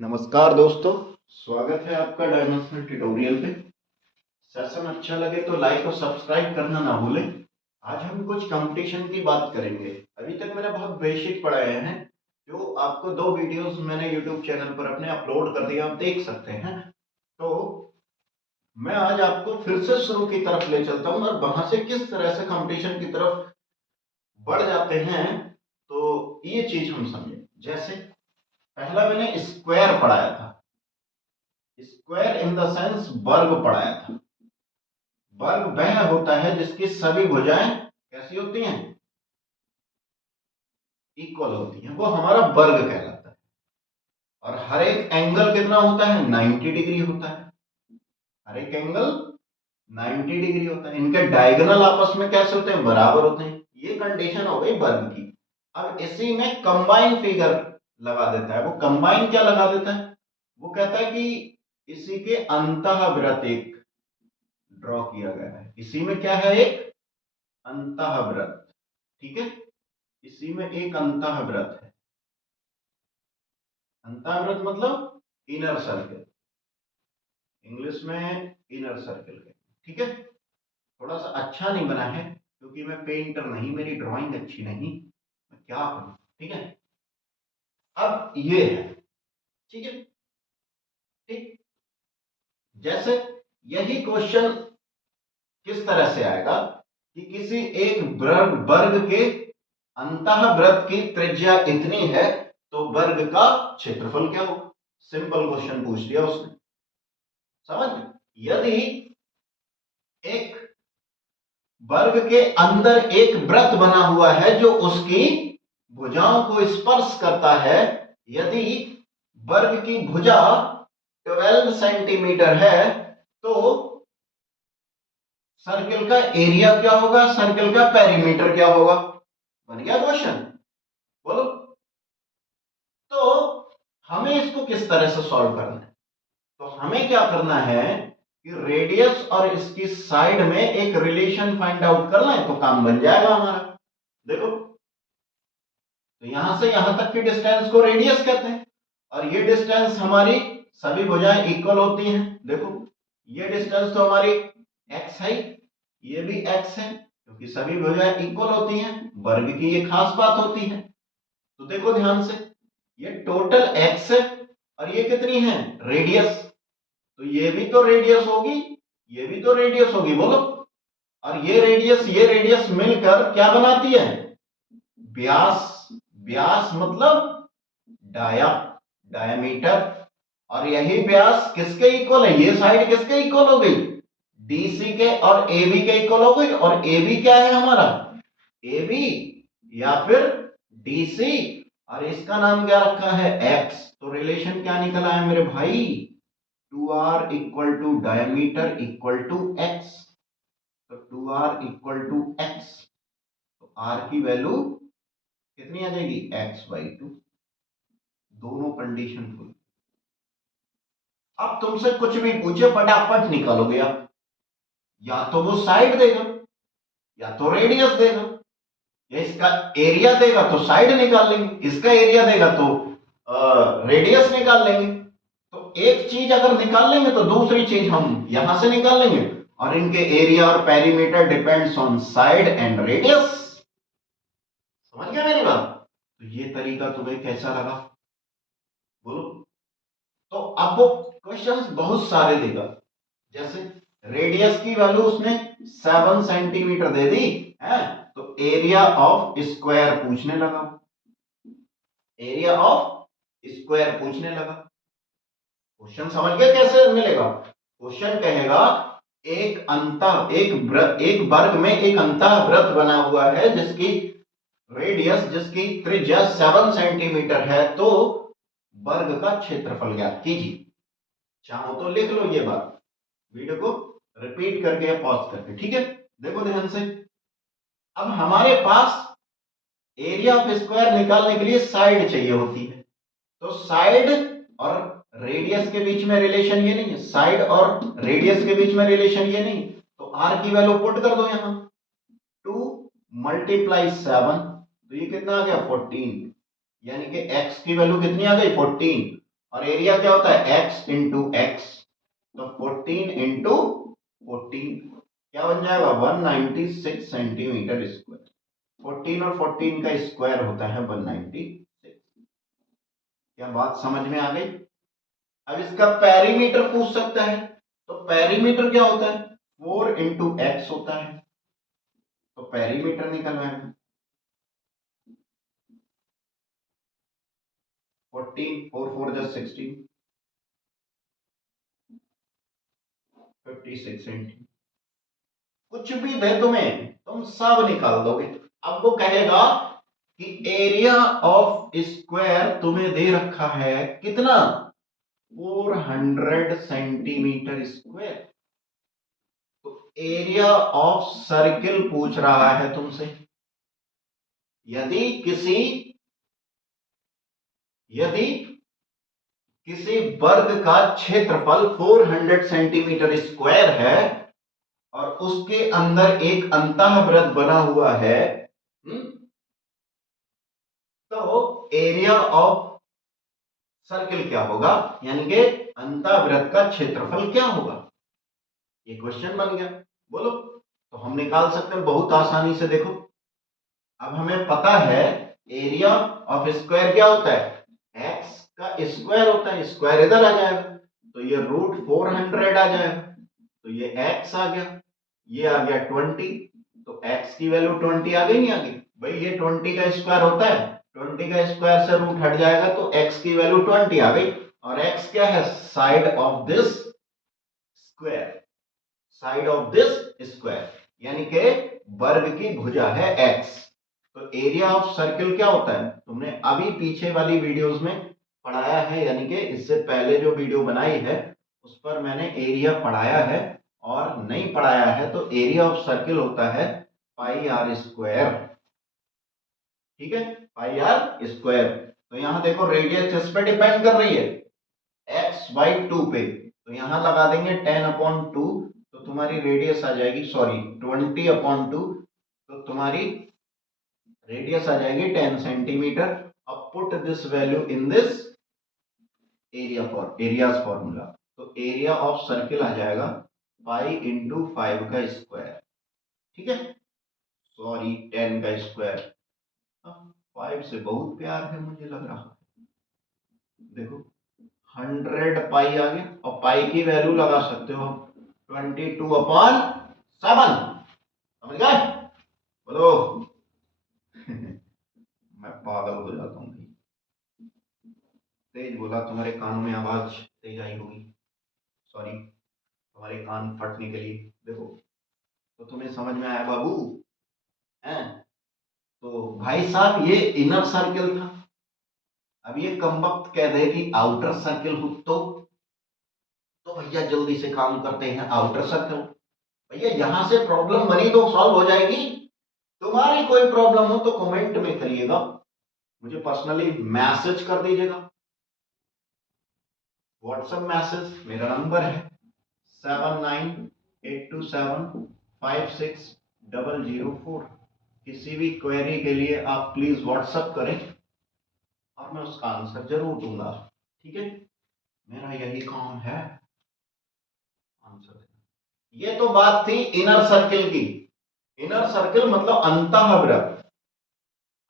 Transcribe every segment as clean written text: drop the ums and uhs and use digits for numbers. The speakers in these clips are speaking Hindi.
नमस्कार दोस्तों, स्वागत है आपका डायमेंशनल ट्यूटोरियल पे। सेशन अच्छा लगे तो लाइक और सब्सक्राइब करना ना भूलें। आज हम कुछ कंपटीशन की बात करेंगे। अभी तक मैंने बहुत बेसिक पढ़ाए हैं, जो आपको 2 वीडियोस मैंने यूट्यूब चैनल पर अपने अपलोड कर दिया, आप देख सकते हैं। तो मैं आज आपको फिर से शुरू की तरफ ले चलता हूँ और वहां से किस तरह से कंपटीशन की तरफ बढ़ जाते हैं, तो ये चीज हम समझें। जैसे पहला मैंने स्क्वायर पढ़ाया था, स्क्वायर इन द सेंस वर्ग पढ़ाया था। वर्ग वह होता है जिसकी सभी भुजाएं कैसी होती हैं, इक्वल होती हैं, वो हमारा वर्ग कहलाता है। और हर एक एंगल कितना होता है, 90 डिग्री होता है। हर एक एंगल 90 डिग्री होता है। इनके डायगोनल आपस में कैसे होते हैं, बराबर होते हैं। ये कंडीशन हो गई वर्ग की। अब इसी में कंबाइन फिगर लगा देता है। वो कंबाइन क्या लगा देता है, वो कहता है कि इसी के अंतःवृत्त एक ड्रॉ किया गया है। इसी में क्या है, एक अंतःवृत्त। ठीक है, इसी में एक अंतःवृत्त है। अंतःवृत्त मतलब इनर सर्कल, इंग्लिश में इनर सर्कल है। ठीक है, थोड़ा सा अच्छा नहीं बना है क्योंकि मैं पेंटर नहीं, मेरी ड्राइंग अच्छी नहीं, मैं क्या करूं। ठीक है, अब ये है। ठीक है, ठीक। जैसे यही क्वेश्चन किस तरह से आएगा कि किसी एक वर्ग के अंतःवृत्त की त्रिज्या इतनी है तो वर्ग का क्षेत्रफल क्या होगा। सिंपल क्वेश्चन पूछ दिया उसने, समझ। यदि एक वर्ग के अंदर एक वृत्त बना हुआ है जो उसकी भुजाओं को स्पर्श करता है, यदि वर्ग की भुजा 12 सेंटीमीटर है, तो सर्कल का एरिया क्या होगा, सर्कल का पेरीमीटर क्या होगा। बन गया क्वेश्चन, बोलो। तो हमें इसको किस तरह से सॉल्व करना है, तो हमें क्या करना है कि रेडियस और इसकी साइड में एक रिलेशन फाइंड आउट कर लें तो काम बन जाएगा हमारा। देखो, तो यहां से यहां तक की डिस्टेंस को रेडियस कहते हैं, और ये डिस्टेंस हमारी सभी भुजाएं इक्वल होती हैं। देखो, ये डिस्टेंस तो हमारी x है, ये भी x है, क्योंकि सभी भुजाएं इक्वल होती हैं। वर्ग की ये खास बात होती है। तो देखो ध्यान से, ये टोटल x है और ये कितनी है, रेडियस। तो ये भी तो रेडियस होगी, ये भी तो रेडियस होगी, बोलो। और ये रेडियस मिलकर क्या बनाती है, व्यास। व्यास मतलब डायामीटर। और यही व्यास किसके इक्वल है, ये साइड किसके इक्वल हो गई, डीसी के और एबी के इक्वल हो गई। और एबी क्या है हमारा, एबी या फिर डीसी, और इसका नाम क्या रखा है, एक्स। तो रिलेशन क्या निकला है मेरे भाई, 2r equal to diameter equal to x. तो 2r इक्वल टू एक्स, तो r की वैल्यू कितनी आ जाएगी, x/2। दोनों कंडीशन फुल। अब तुमसे कुछ भी पूछे फटाफट निकालोगे आप, या तो वो साइड देगा, या तो रेडियस देगा, या इसका एरिया देगा तो साइड निकाल लेंगे, इसका एरिया देगा तो रेडियस निकाल लेंगे। तो एक चीज अगर निकाल लेंगे तो दूसरी चीज हम यहां से निकाल लेंगे। और इनके एरिया और perimeter depends on side and radius. समझ गया मेरी बात। तो ये तरीका तुम्हें कैसा लगा, बोलो। तो अब वो क्वेश्चंस बहुत सारे देगा। जैसे रेडियस की वैल्यू उसने 7 सेंटीमीटर दे दी है, तो एरिया ऑफ स्क्वायर पूछने लगा, एरिया ऑफ स्क्वायर पूछने लगा। क्वेश्चन समझ गया कैसे मिलेगा। क्वेश्चन कहेगा एक वर्ग में एक अंतःवृत्त बना हुआ है जिसकी रेडियस, जिसकी त्रिज्या 7 सेंटीमीटर है, तो वर्ग का क्षेत्रफल ज्ञात कीजिए। चाहो तो लिख लो ये बात, वीडियो को रिपीट करके या पॉज करके। ठीक है, देखो ध्यान से। अब हमारे पास एरिया ऑफ स्क्वायर निकालने के लिए साइड चाहिए होती है। तो साइड और रेडियस के बीच में रिलेशन ये नहीं है, साइड और रेडियस के बीच में रिलेशन ये नहीं। तो r की वैल्यू पुट कर दो यहां, 2 × 7, तो ये कितना आ गया, 14। यानी कि x की वैल्यू कितनी आ गई, 14। और एरिया क्या होता है x इंटू एक्स, तो 14 इंटू 14 क्या बन जाएगा 196 सेंटीमीटर स्क्वायर। 14 और 14 का स्क्वायर होता है 196। क्या बात समझ में आ गई? अब इसका पेरीमीटर पूछ सकता है, तो पेरीमीटर क्या होता है 4 इंटू एक्स होता है, तो पेरीमीटर निकलवाएंगे 14 4 4 just 16 56 सेंटीमीटर। कुछ भी दे तुम्हें तुम सब निकाल दोगे। अब वो कहेगा कि एरिया ऑफ स्क्वायर तुम्हें दे रखा है कितना 400 सेंटीमीटर स्क्वायर, तो एरिया ऑफ सर्किल पूछ रहा है तुमसे। यदि किसी यदि किसी वर्ग का क्षेत्रफल 400 सेंटीमीटर स्क्वायर है और उसके अंदर एक अंतःवृत्त बना हुआ है, तो एरिया ऑफ सर्किल क्या होगा, यानी कि अंतःवृत्त का क्षेत्रफल क्या होगा। ये क्वेश्चन बन गया। बोलो, तो हम निकाल सकते हैं बहुत आसानी से। देखो, अब हमें पता है एरिया ऑफ स्क्वायर क्या होता है एक्स का स्क्वायर होता है, स्क्वायर इधर आ जाएगा, तो ये √400 आ जाएगा, तो ये एक्स आ गया, ये आ गया 20, तो एक्स की वैल्यू 20 आ गई, नहीं आ गई भाई, ये 20 का स्क्वायर होता है, 20 का स्क्वायर से रूट हट जाएगा तो एक्स की वैल्यू 20 आ गई। और एक्स क्या है side of this square, side of this square यानी कि वर्ग की भुजा है एक्स। तो एरिया ऑफ सर्किल क्या होता है तुमने अभी पीछे वाली वीडियोस में पढ़ाया है, यानी कि इससे पहले जो वीडियो बनाई है उस पर मैंने एरिया पढ़ाया है, और नहीं पढ़ाया है तो एरिया ऑफ सर्किल होता है पाई आर स्क्वायर। ठीक है, पाई आर स्क्वायर। तो यहां देखो रेडियस किस पे डिपेंड कर रही है x/2 पे, तो यहां लगा देंगे 10/2, तो तुम्हारी रेडियस आ जाएगी, सॉरी 20/2, तो तुम्हारी रेडियस आ जाएगी 10 सेंटीमीटर। अब put this value in this areas formula, तो एरिया ऑफ सर्किल आ जाएगा पाई इंटू 5 का स्क्वायर। ठीक है, सॉरी 10 का स्क्वायर। 5 से बहुत प्यार है मुझे लग रहा है। देखो 100 पाई आ गया, और पाई की वैल्यू लगा सकते हो 22/7। समझ गए? बोलो। मैं पागल हो जाता हूँ भाई, तेज बोला, तुम्हारे कानों में आवाज तेज आई होगी, सॉरी, तुम्हारे कान फटने के लिए। देखो, तो तुम्हें समझ में आया बाबू है? तो भाई साहब ये इनर सर्किल था। अब ये कमबख्त कह दे कि आउटर सर्किल हो, तो भैया जल्दी से काम करते हैं आउटर सर्कल। भैया यहां से प्रॉब्लम बनी तो सॉल्व हो जाएगी। तुम्हारी कोई प्रॉब्लम हो तो कमेंट में करिएगा, मुझे पर्सनली मैसेज कर दीजिएगा। व्हाट्सएप मैसेज मेरा नंबर है 7982756004। किसी भी क्वेरी के लिए आप प्लीज व्हाट्सएप करें और मैं उसका आंसर जरूर दूंगा। ठीक है, मेरा यही काम है, आंसर। ये तो बात थी इनर सर्किल की। इनर सर्किल मतलब अंतःवृत्त।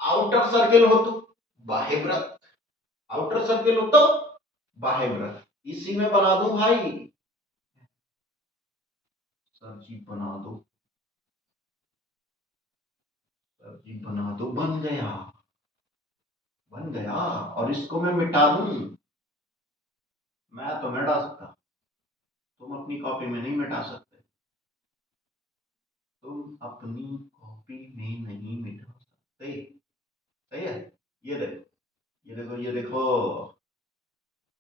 आउटर सर्किल हो तो बाह्य वृत्त, आउटर सर्किल हो तो बाह्य वृत्त। इसी में बना दूं भाई, सर जी बना दो, सर जी बना दो, बन गया, बन गया। और इसको मैं मिटा दूं, मैं तो मिटा सकता, तुम अपनी कॉपी में नहीं मिटा सकते, तुम अपनी कॉपी में नहीं मिटा सकते। सही है, ये देखो, ये देखो, ये देखो,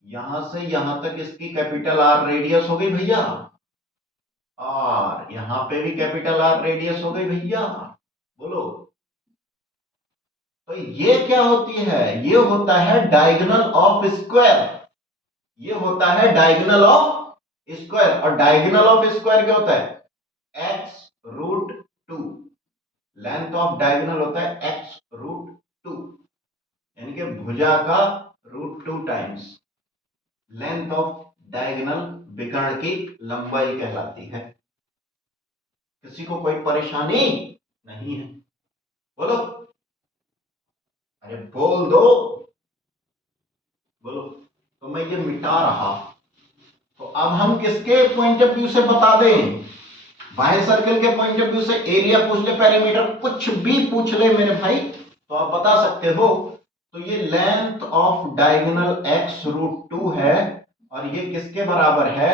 यहां से यहां तक इसकी कैपिटल आर रेडियस हो गई भैया, और यहां पे भी कैपिटल आर रेडियस हो गई भैया। बोलो, तो ये क्या होती है, ये होता है डायगोनल ऑफ स्क्वायर, ये होता है डायगोनल ऑफ स्क्वायर। और डायगोनल ऑफ स्क्वायर क्या होता है x√2, लेंथ ऑफ डायगोनल होता है x√2, यानी कि भुजा का √2 टाइम्स। लेंथ ऑफ डायगोनल विकर्ण की लंबाई कहलाती है। किसी को कोई परेशानी नहीं है? बोलो, अरे बोल दो, बोलो। तो मैं ये मिटा रहा, तो अब हम किसके पॉइंट ऑफ व्यू से बता दें? बाह्य सर्कल के पॉइंट ऑफ व्यू से एरिया पूछ ले, पेरीमीटर कुछ भी पूछ ले मेरे भाई, तो आप बता सकते हो। तो ये length of diagonal x root 2 है, और ये किसके बराबर है?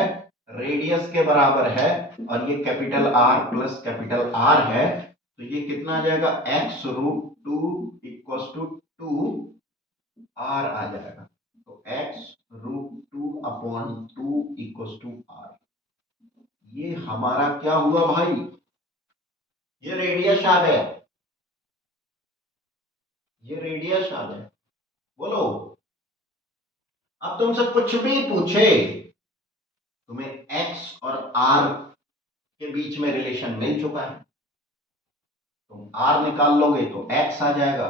रेडियस के बराबर है, और ये capital R plus capital R है। तो ये कितना आ जाएगा? x root 2 equal to 2r आ जाएगा। तो x root 2 upon 2 equal to r। ये हमारा क्या हुआ भाई? ये रेडियस आ गया, ये रेडियस आ गया। बोलो, अब तुमसे कुछ भी पूछे, तुम्हें x और r के बीच में रिलेशन मिल चुका है। तुम r निकाल लोगे तो x आ जाएगा,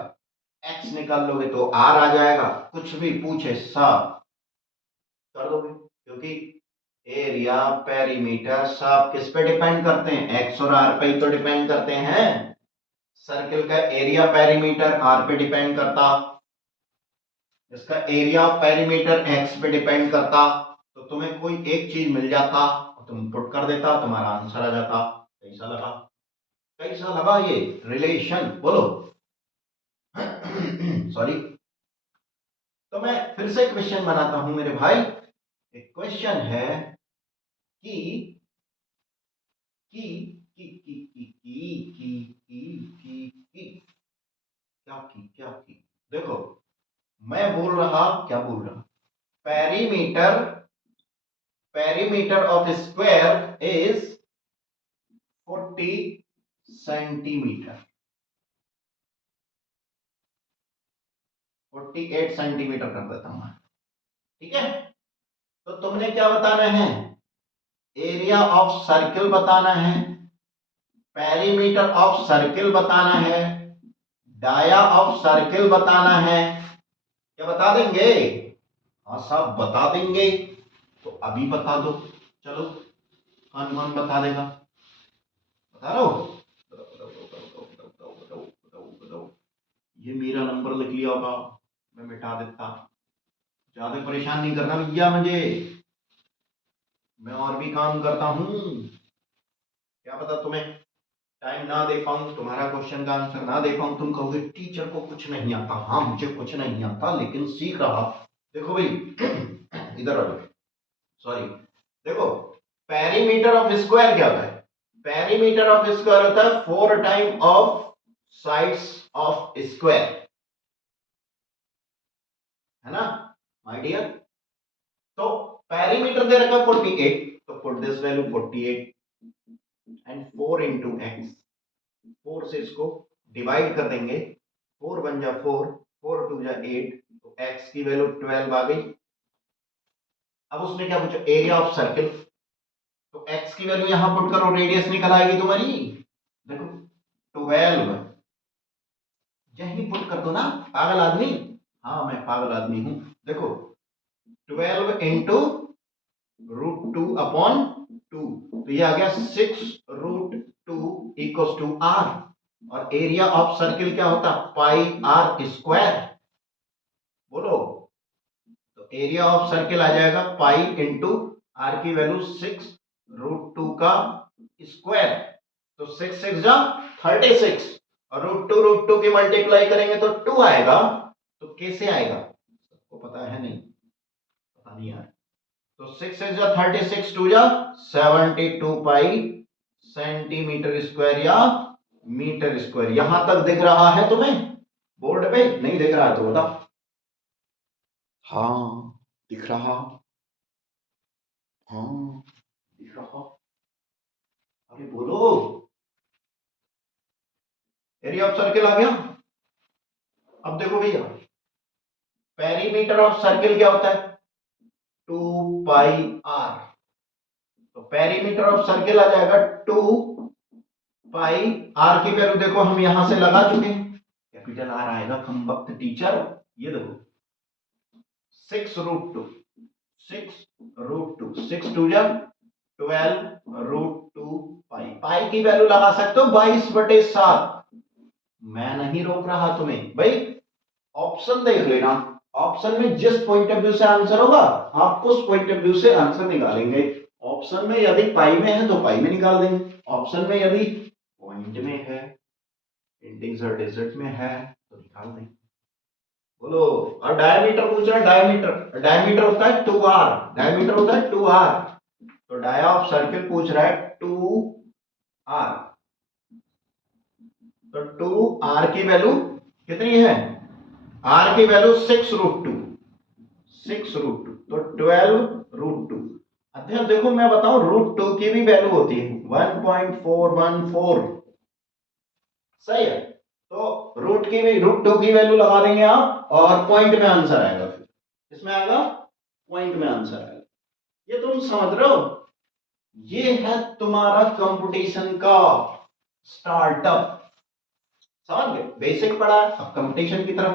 x निकाल लोगे तो r आ जाएगा। कुछ भी पूछे सब कर दोगे, क्योंकि एरिया पेरीमीटर सब किस पे डिपेंड करते हैं? x और r पे ही तो डिपेंड करते हैं। सर्किल का एरिया पेरीमीटर r पे डिपेंड करता, इसका एरिया ऑफ पेरीमीटर x पे डिपेंड करता। तो तुम्हें कोई एक चीज मिल जाता, तुम पुट कर देता, तुम्हारा आंसर आ जाता। कैसा लगा? कैसा लगा ये रिलेशन? बोलो। सॉरी। तो मैं फिर से क्वेश्चन बनाता हूं मेरे भाई। एक क्वेश्चन है कि क्या की देखो, मैं बोल रहा, क्या बोल रहा? Perimeter, perimeter of square is 40 centimetre, 48 centimetre कर देता हूं। ठीक है, तो तुमने क्या बताना है? एरिया ऑफ सर्किल बताना है, पेरीमीटर ऑफ सर्किल बताना है, डाया ऑफ सर्किल बताना है। क्या बता देंगे? हाँ सब बता देंगे। तो अभी बता दो, चलो। कौन कौन बता देगा? बता रहा हो? बताओ बताओ बताओ बताओ बताओ बताओ बताओ बताओ। ये मेरा नंबर लिख लिया होगा, मैं मिटा देता। ज्यादा परेशान नहीं करना भैया मुझे, मैं और भी काम करता हूँ। क्या पता तुम्हें टाइम ना दे पाऊं, तुम्हारा क्वेश्चन का आंसर ना दे पाऊं, तुम कहोगे टीचर को कुछ नहीं आता। हाँ मुझे कुछ नहीं आता, लेकिन सीख रहा। देखो भाई, इधर आ जाओ। सॉरी, देखो, पेरीमीटर ऑफ स्क्वायर क्या होता है? पेरीमीटर ऑफ स्क्वायर होता है 4 time of sides of square, है ना माय डियर? तो पेरीमीटर दे रखा 48, तो put this value 48 and 4 into x. 4 से इसको डिवाइड कर देंगे, 4 बन जा 4, 4 टू जा 8, तो x की वैल्यू 12 आ गई। अब उसने क्या पूछा? Area of circle. तो x की वैल्यू यहां पुट करो, रेडियस निकल आएगी तुम्हारी। देखो 12, यही पुट कर दो ना, पागल आदमी। हाँ मैं पागल आदमी हूं। देखो 12 इंटू रूट 2 अपॉन 2, तो ये आ गया 6 रूट 2 इक्वल टू r। और एरिया ऑफ सर्किल क्या होता? पाई r स्क्वायर। बोलो, तो एरिया ऑफ सर्किल आ जाएगा पाई इंटू आर की वैल्यू 6 रूट 2 का स्क्वायर। तो 6 6 जा 36, और रूट टू की मल्टीप्लाई करेंगे तो 2 आएगा। तो कैसे आएगा सबको पता है? नहीं पता नहीं यार। तो 6 6 जा 36, 2 जा 72 पाई सेंटीमीटर स्क्वायर या मीटर स्क्वायर। यहां तक दिख रहा है तुम्हें बोर्ड पे? नहीं दिख रहा है तो बता। हाँ दिख रहा, हाँ दिख रहा। अरे बोलो, एरिया ऑफ सर्किल आ गया। अब देखो भैया, पेरीमीटर ऑफ सर्किल क्या होता है? 2 पाई आर। तो पेरीमीटर ऑफ सर्किल आ जाएगा 2 पाई आर की वैल्यू देखो हम यहां से लगा चुके हैं, कैपिटल आर आएगा। हम वक्त टीचर, ये देखो 6 रूट 2, 6 √2, 6 2 जा 12 √2 पाई। पाई की वैल्यू लगा सकते हो 22/7। मैं नहीं रोक रहा तुम्हें भाई, ऑप्शन देख लेना। ऑप्शन में जिस पॉइंट ऑफ व्यू से आंसर होगा आप उस पॉइंट ऑफ व्यू से आंसर निकालेंगे। ऑप्शन में यदि पाई में है तो पाई में निकाल देंगे, ऑप्शन में यदि पॉइंट में है, इंटीजर डिजिट में है तो निकाल देंगे। बोलो। और डायमीटर पूछ रहा है, डायमीटर, डायमीटर होता है 2r, डायमीटर होता है 2r, तो डाया ऑफ सर्किल पूछ रहा है 2r, तो 2r की वैल्यू कितनी है, r की वैल्यू 6 √2, 6 √2, तो 12 √2। अच्छा देखो मैं बताऊं, √2 की भी वैल्यू होती है 1.414, सही है। तो √2 की वैल्यू लगा देंगे आप और पॉइंट में आंसर आएगा, फिर इसमें आएगा पॉइंट में आंसर आएगा। ये तुम समझ रहे हो, ये है तुम्हारा कंपटीशन का स्टार्टअप। समझ गए, बेसिक पढ़ा है, अब कंपटीशन की तरफ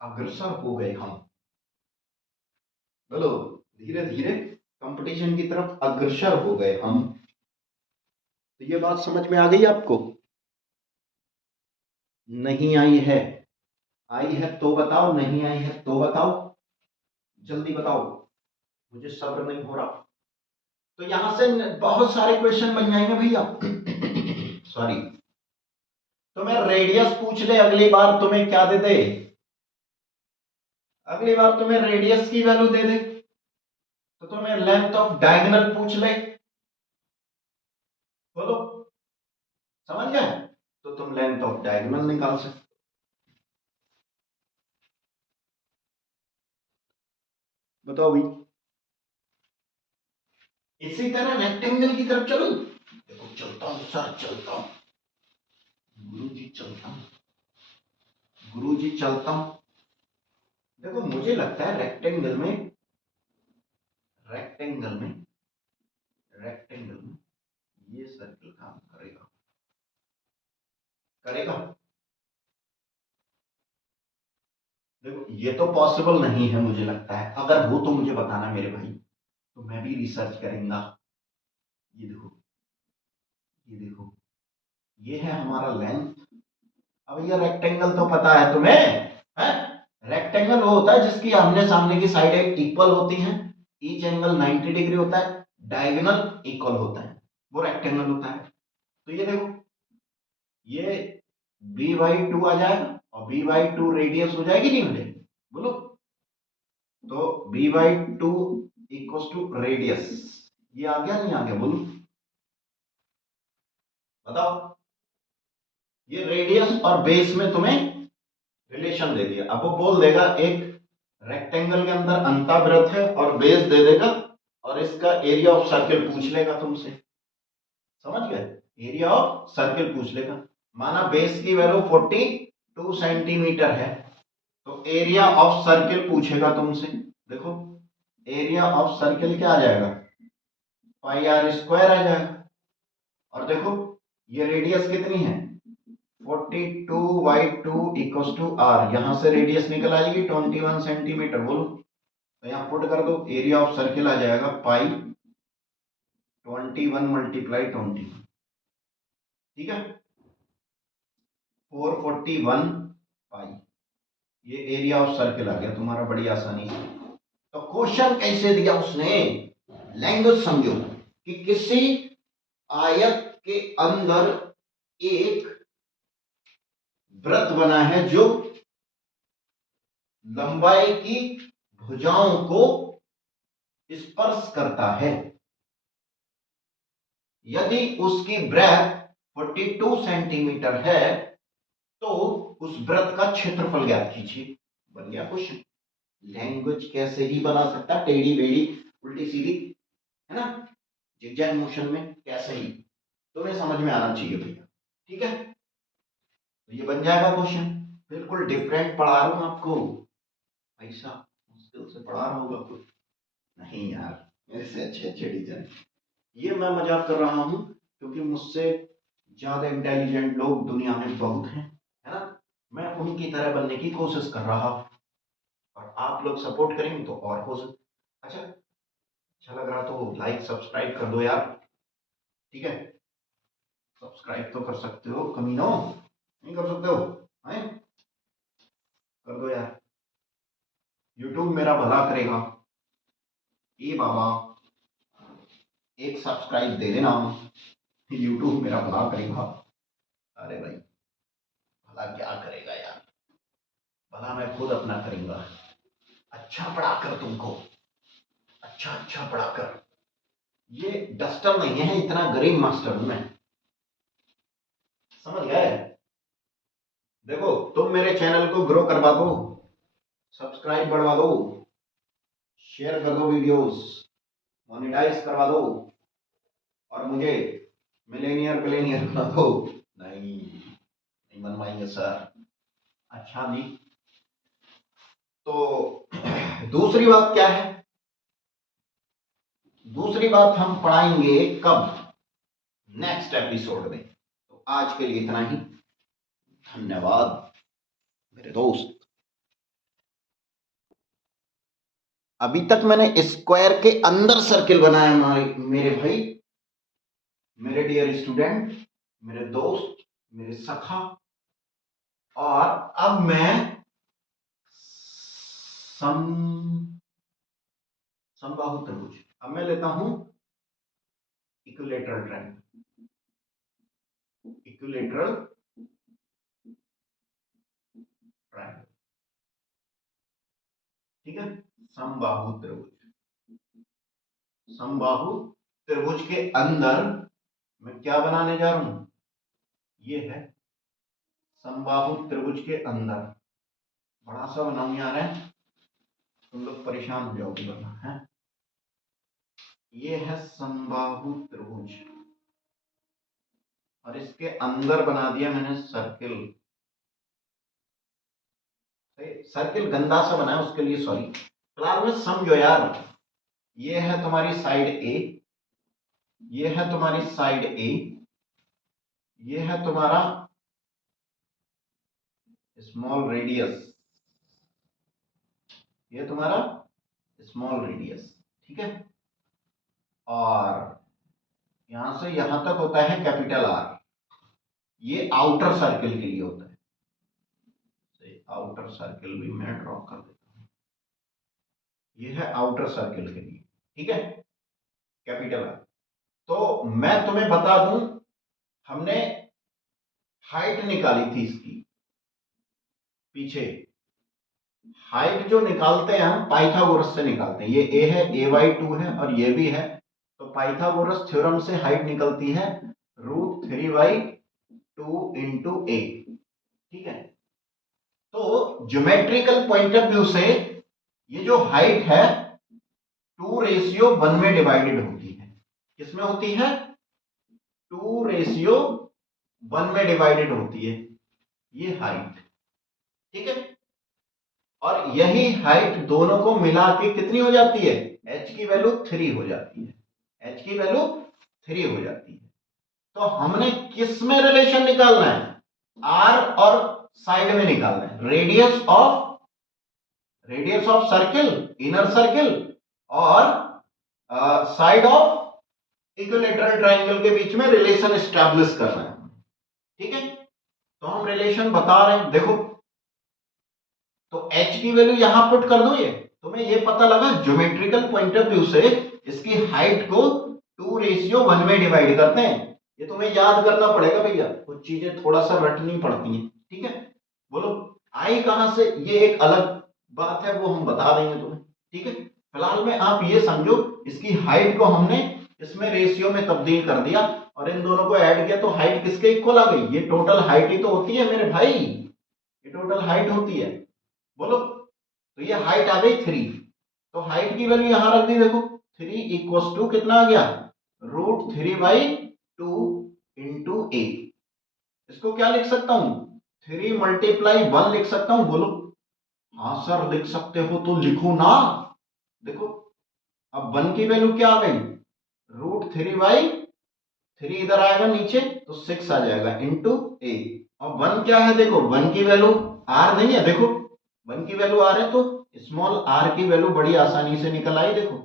अग्रसर हो गए हम। बोलो, धीरे धीरे कंपटीशन की तरफ अग्रसर हो गए हम। तो ये बात समझ में आ गई आपको? नहीं आई है? आई है तो बताओ, नहीं आई है तो बताओ, जल्दी बताओ, मुझे सब्र नहीं हो रहा। तो यहां से बहुत सारे क्वेश्चन बन जाएंगे भैया। सॉरी, तुम्हें रेडियस पूछ ले अगली बार, तुम्हें क्या दे दे, अगली बार तुम्हें रेडियस की वैल्यू दे दे, तो तुम्हें लेंथ ऑफ डायगोनल पूछ ले, बोलो, समझ गए? तो तुम लेंथ ऑफ डायगोनल निकाल सकते। बताओ भाई। इसी तरह रेक्टेंगल की तरफ चलो, देखो चलता हूं सर, चलता हूं गुरु जी, चलता हूं गुरु जी, चलता हूं। देखो मुझे लगता है रेक्टेंगल में, रेक्टेंगल में रेक्टेंगल में ये सर्कल काम करेगा, करेगा। देखो ये तो पॉसिबल नहीं है मुझे लगता है, अगर हो तो मुझे बताना मेरे भाई, तो मैं भी रिसर्च करेंगा। ये देखो, ये देखो, ये है हमारा लेंथ। अब ये रेक्टेंगल तो पता है तुम्हें, है? रेक्टेंगल वो होता है जिसकी आमने सामने की साइडें इक्वल होती हैं, ईच एंगल 90 डिग्री होता है, डायगोनल इक्वल होता है, वो रेक्टेंगल होता है। तो ये देखो, ये b/2 आ जाएगा और b/2 रेडियस हो जाएगी, नहीं हो जाएगी, बोलो? तो b/2 इक्वल टू रेडियस, ये आ गया नहीं आ गया, बोलो, बताओ? ये रेडियस और बेस में तुम्हें रिलेशन दे दिया। अब वो बोल देगा एक रेक्टेंगल के अंदर अंतःवृत्त है और बेस दे देगा, और इसका एरिया ऑफ सर्किल पूछ लेगा तुमसे, समझ गए? एरिया ऑफ सर्किल पूछ लेगा। माना बेस की वैल्यू 42 सेंटीमीटर है, तो एरिया ऑफ सर्किल पूछेगा तुमसे। देखो एरिया ऑफ सर्किल क्या आ जाएगा, πr² आ जाएगा। और देखो ये रेडियस कितनी है, 42/2 इक्वल टू r, यहां से रेडियस निकल आएगी 21 सेंटीमीटर, बोलो? तो यहां पुट कर दो, एरिया ऑफ सर्किल आ जाएगा पाई 21 × 20, ठीक है, 441 पाई, ये एरिया ऑफ सर्किल आ गया तुम्हारा बड़ी आसानी से। तो क्वेश्चन कैसे दिया उसने, लैंग्वेज समझो, कि किसी आयत के अंदर एक वृत्त बना है जो लंबाई की भुजाओं को स्पर्श करता है। यदि उसकी ब्रेथ 42 सेंटीमीटर है तो उस वृत्त का क्षेत्रफल ज्ञात कीजिए। बन गया क्वेश्चन। लैंग्वेज कैसे ही बना सकता, टेढ़ी बेढ़ी उल्टी सीधी, है ना, जिगजैग मोशन में, कैसे ही, तुम्हें समझ में आना चाहिए भैया, ठीक है? तो ये बन जाएगा क्वेश्चन। बिल्कुल डिफरेंट पढ़ा रहा हूं आपको, ऐसा मुश्किल से पढ़ा रहा होगा कुछ नहीं यार, मेरे से अच्छे अच्छे टीचर। ये मैं मजाक कर रहा हूं क्योंकि मुझसे ज्यादा इंटेलिजेंट लोग दुनिया में बहुत हैं, है ना, मैं उनकी तरह बनने की कोशिश कर रहा हूं, और आप लोग सपोर्ट करेंगे तो और हो सकता। अच्छा, अच्छा लग रहा तो लाइक सब्सक्राइब कर दो यार, ठीक है। सब्सक्राइब तो कर सकते हो कमीनो, नहीं कर सकते हो? हैं? कर दो यार, यूट्यूब मेरा भला करेगा। ए बाबा, एक सब्सक्राइब दे देना, यूट्यूब मेरा भला करेगा। अरे भाई, भला क्या करेगा यार, भला मैं खुद अपना करूंगा। अच्छा पढ़ाकर तुमको, अच्छा अच्छा पढ़ाकर। ये डस्टर नहीं है, इतना गरीब मास्टर हूं मैं, समझ गए? देखो, तुम मेरे चैनल को ग्रो करवा दो, सब्सक्राइब बढ़वा दो, शेयर कर दो वीडियोस, मोनेटाइज करवा दो, और मुझे मिलेनियर बिलेनियर बना दो। नहीं, नहीं बनवाएंगे सर। अच्छा नहीं तो दूसरी बात क्या है? दूसरी बात हम पढ़ाएंगे कब? नेक्स्ट एपिसोड में। तो आज के लिए इतना ही, धन्यवाद मेरे दोस्त। अभी तक मैंने स्क्वायर के अंदर सर्किल बनाया मेरे भाई, मेरे डियर स्टूडेंट, मेरे दोस्त, मेरे सखा। और अब मैं सम समबाहु त्रिभुज, अब मैं लेता हूं इक्विलेटरल ट्रायंगल, इक्विलेटरल ट्रायंगल, ठीक है। समबाहु त्रिभुज, समबाहु त्रिभुज के अंदर मैं क्या बनाने जा रहा हूं? ये है समबाहु त्रिभुज के अंदर, बड़ा सा बनाऊं यार है, तुम लोग परेशान हो जाओगे वरना है। ये है समबाहु त्रिभुज, और इसके अंदर बना दिया मैंने सर्किल। सर्किल गंदा सा बनाया, उसके लिए सॉरी। फिलहाल में समझो यार, ये है तुम्हारी साइड ए, ये है तुम्हारी साइड ए, ये है तुम्हारा स्मॉल रेडियस, ये तुम्हारा स्मॉल रेडियस, ठीक है। और यहां से यहां तक होता है कैपिटल आर, ये आउटर सर्किल के लिए होता है। आउटर सर्किल भी मैं ड्रॉ कर देता हूं, ये है आउटर सर्किल के लिए, ठीक है, कैपिटल आर। तो मैं तुम्हें बता दूं, हमने हाइट निकाली थी इसकी पीछे। हाइट जो निकालते हैं हम पाइथागोरस से निकालते हैं, ये ए है, a/2 है, और ये भी है। तो पाइथागोरस थ्योरम से हाइट निकलती है √3/2 इंटू ए, ठीक है। तो ज्योमेट्रिकल पॉइंट ऑफ व्यू से ये जो हाइट है 2:1 में डिवाइडेड होती है। किसमें होती है? 2:1 में डिवाइडेड होती है ये हाइट, ठीक है। और यही हाइट दोनों को मिला के कितनी हो जाती है? h की वैल्यू 3 हो जाती है, h की वैल्यू 3 हो जाती है। तो हमने किस में रिलेशन निकालना है? r और साइड में निकालना है, radius of circle, inner circle, और साइड ऑफ इक्विलेटरल ट्रायंगल के बीच में रिलेशन एस्टैब्लिश करना है, ठीक है। तो हम रिलेशन बता रहे हैं, देखो। तो h की वैल्यू यहां पुट कर दो, ये तुम्हें ये पता लगा ज्योमेट्रिकल पॉइंट ऑफ व्यू से इसकी हाइट को 2:1 में डिवाइड करते हैं। ये तुम्हें याद करना पड़ेगा भैया, कुछ चीजें थोड़ा सा रटनी पड़ती हैं, ठीक है। बोलो आई कहां से, ये एक अलग बात है, वो हम बता देंगे तुम्हें, ठीक है। फिलहाल में आप ये समझो, इसकी हाइट को हमने इसमें रेशियो में तब्दील कर दिया और इन दोनों को ऐड किया, तो हाइट किसके इक्वल आ गई? ये टोटल हाइट ही तो होती है मेरे भाई, ये टोटल हाइट होती है। बोलो, तो ये हाइट आ गई 3, तो हाइट की वैल्यू यहां रख दी, देखो 3 इक्वल टू कितना आ गया? √3/2 इंटू ए। इसको क्या लिख सकता हूं? 3 × 1 लिख सकता हूं, बोलो। हाँ सर लिख सकते हो तो लिखो ना। देखो, अब 1 की वैल्यू क्या आ गई? √3/3 इधर आएगा नीचे तो 6 आ जाएगा इंटू ए। अब 1 क्या है? देखो 1 की वैल्यू आर नहीं है, देखो 1 की वैल्यू आर है, तो स्मॉल आर की वैल्यू बड़ी आसानी से निकल आई, देखो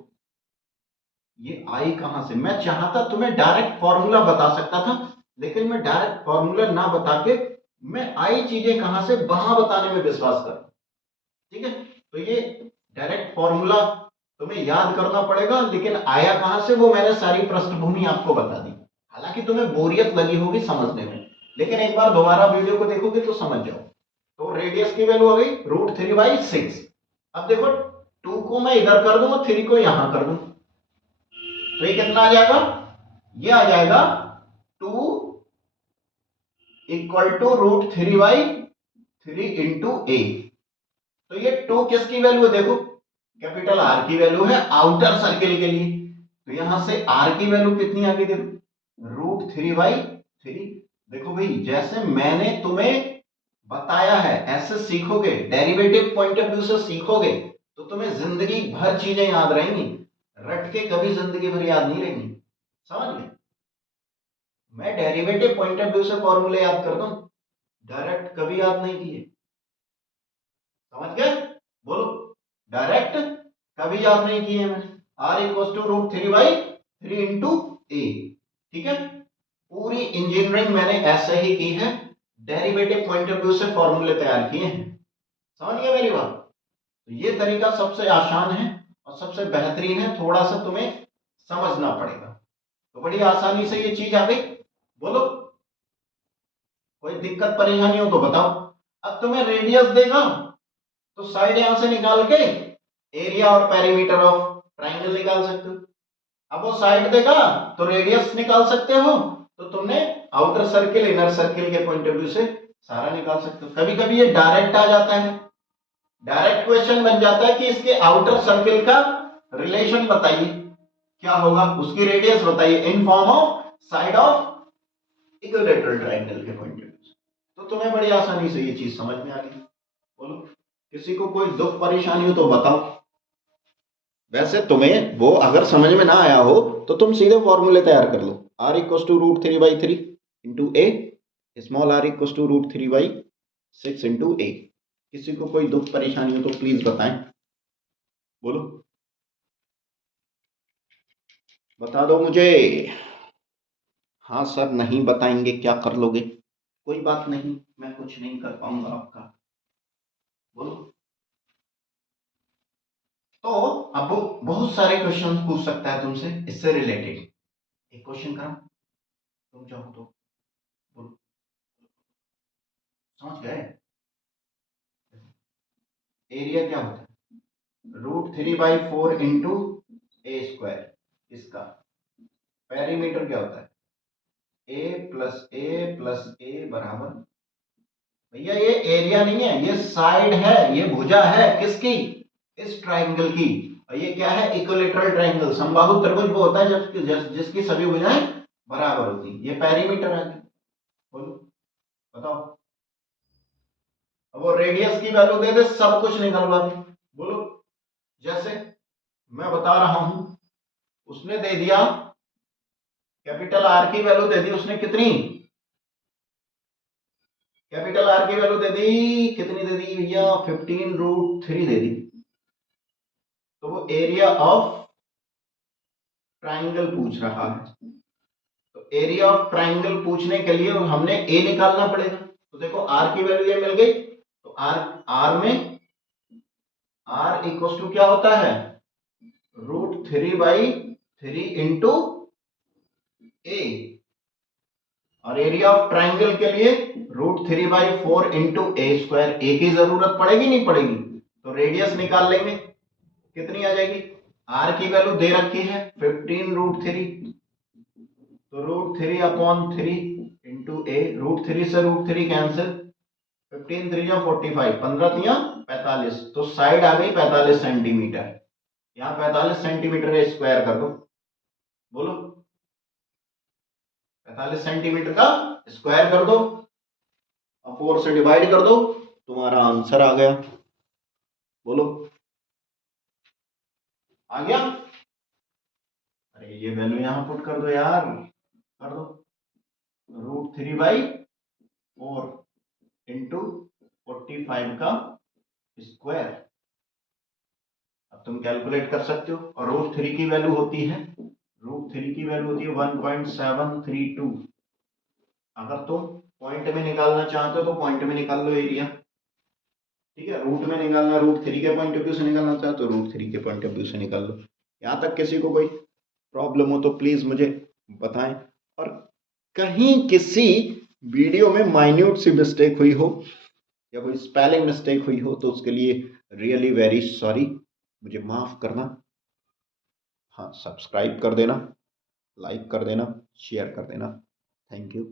ये आई कहां से? मैं चाहता तुम्हें डायरेक्ट फॉर्मूला बता सकता था, लेकिन मैं डायरेक्ट फॉर्मूला ना बता के मैं आई चीजें कहां से वहां बताने में विश्वास करता। ठीक है, तो ये डायरेक्ट फॉर्मूला तुम्हें याद करना पड़ेगा, लेकिन आया कहां से वो मैंने सारी पृष्ठभूमि आपको बता दी। हालांकि तुम्हें बोरियत लगी होगी समझने में, लेकिन एक बार दोबारा वीडियो को देखोगे तो समझ जाओ। तो रेडियस की वैल्यू आ गई √3/6। अब देखो 2 को मैं इधर कर दूं और 3 को यहां कर दूं, तो ये कितना आ जाएगा? ये आ जाएगा 2 इक्वल टू √3/3 इंटू ए। तो ये 2 किसकी वैल्यू है? देखो कैपिटल आर की वैल्यू है आउटर सर्किल के लिए, तो यहां से आर की वैल्यू कितनी आ गई? देखो √3/3। देखो भाई, जैसे मैंने तुम्हें बताया है ऐसे सीखोगे, डेरिवेटिव पॉइंट ऑफ व्यू से सीखोगे तो तुम्हें जिंदगी भर चीजें याद रहेंगी, रट के कभी जिंदगी भर याद नहीं रहेंगी। समझ गए? मैं डेरिवेटिव पॉइंट ऑफ व्यू से फॉर्मूले याद कर दूं, डायरेक्ट कभी याद नहीं किए। समझ गए? बोलो, डायरेक्ट कभी याद नहीं किए मैंने। आर इक्वल टू √3/3 इंटू ए। ठीक है, पूरी इंजीनियरिंग मैंने ऐसे ही की है, डेरिवेटिव पॉइंट ऑफ व्यू से फॉर्मूले तैयार किए हैं। समझ गए मेरी बात? तो ये तरीका सबसे आसान है और सबसे बेहतरीन है, थोड़ा सा तुम्हें समझना पड़ेगा। तो बड़ी आसानी से ये चीज आ गई। बोलो, कोई दिक्कत परेशानी हो तो बताओ। अब तुम्हें रेडियस देगा तो साइड यहां से निकाल के एरिया और पेरीमीटर ऑफ ट्राइंगल निकाल सकते हो। अब वो साइड देगा तो रेडियस निकाल सकते हो, तो तुमने आउटर सर्किल इनर सर्किल के पॉइंट ऑफ व्यू से सारा निकाल सकते हो। कभी कभी ये डायरेक्ट आ जाता है, डायरेक्ट क्वेश्चन बन जाता है कि इसके आउटर सर्किल का रिलेशन बताइए क्या होगा, उसकी रेडियस बताइए in form of side of equilateral triangle के पॉइंट ऑफ व्यू से। तो तुम्हें बड़ी आसानी से ये चीज समझ में आ गई। बोलो, किसी को कोई दुख परेशानी हो तो बताओ। वैसे तुम्हें वो अगर समझ में ना आया हो तो तुम सीधे फॉर्मूले तैयार कर लो। R equal to √3/3 into A, small R equal to √3/6 into A. किसी को कोई दुख परेशानी हो तो प्लीज बताएं। बोलो, बता दो मुझे। हाँ सर, नहीं बताएंगे क्या कर लोगे? कोई बात नहीं, मैं कुछ नहीं कर पाऊंगा आपका। बोलो। तो अब वो बहुत सारे क्वेश्चन पूछ सकता है तुमसे इससे रिलेटेड। एक क्वेश्चन करा, तुम चाहो तो बोलो। समझ गए? एरिया क्या होता है? √3/4 इंटू ए स्क्वायर। इसका पेरीमीटर क्या होता है? a+a+a बराबर, भैया ये एरिया नहीं है, ये साइड है, ये भुजा है किसकी? इस ट्राइंगल की। और ये क्या है? इक्विलैटरल ट्राइंगल, समबाहु त्रिभुज वो होता है जिसकी सभी भुजाएं बराबर होती है। ये पेरीमीटर है। बोलो, बताओ। अब वो रेडियस की वैल्यू दे दे, सब कुछ निकलवा दे। बोलो, जैसे मैं बता रहा हूं, उसने दे दिया कैपिटल आर की वैल्यू दे दी उसने कितनी? कैपिटल आर की वैल्यू दे दी, कितनी दे दी भैया? 15√3 दे दी। तो वो एरिया ऑफ ट्राइंगल पूछ रहा है, तो एरिया ऑफ ट्राइंगल पूछने के लिए हमने ए निकालना पड़ेगा। तो देखो आर की वैल्यू ये मिल गई, तो आर आर में आर इक्वल टू क्या होता है? √3/3 इंटू ए। और एरिया ऑफ ट्राइंगल के लिए √3/4 इंटू ए स्क्वायर। ए की जरूरत पड़ेगी नहीं पड़ेगी? तो रेडियस निकाल लेंगे, कितनी आ जाएगी? आर की वैल्यू दे रखी है 15√3, तो √3/3 इंटू ए। √3 से √3 कैंसिल, 15 3 45, 15 3 45, तो साइड आ गई 45 सेंटीमीटर। यहाँ 45 सेंटीमीटर का स्क्वायर कर दो। बोलो, 45 सेंटीमीटर का स्क्वायर कर दो और 4 से डिवाइड कर दो, तुम्हारा आंसर आ गया। बोलो, आ गया? अरे ये वैल्यू यहां पुट कर दो यार, कर दो। √3/4 इंटू 45 का स्क्वायर। अब तुम कैलकुलेट कर सकते हो, और √3 की वैल्यू होती है √3 की वैल्यू होती है 1.732। अगर तुम पॉइंट में निकालना चाहते हो तो पॉइंट में निकाल लो एरिया, ठीक है। रूट में निकालना, √3 के पॉइंट ऑफ व्यू से निकालना चाहते हो √3 के पॉइंट ऑफ व्यू से निकाल लो। यहाँ तक किसी को कोई प्रॉब्लम हो तो प्लीज मुझे बताएं, और कहीं किसी वीडियो में माइन्यूट सी मिस्टेक हुई हो या कोई स्पेलिंग मिस्टेक हुई हो तो उसके लिए रियली वेरी सॉरी, मुझे माफ करना। हाँ, सब्सक्राइब कर देना, लाइक कर देना, शेयर कर देना। Thank you.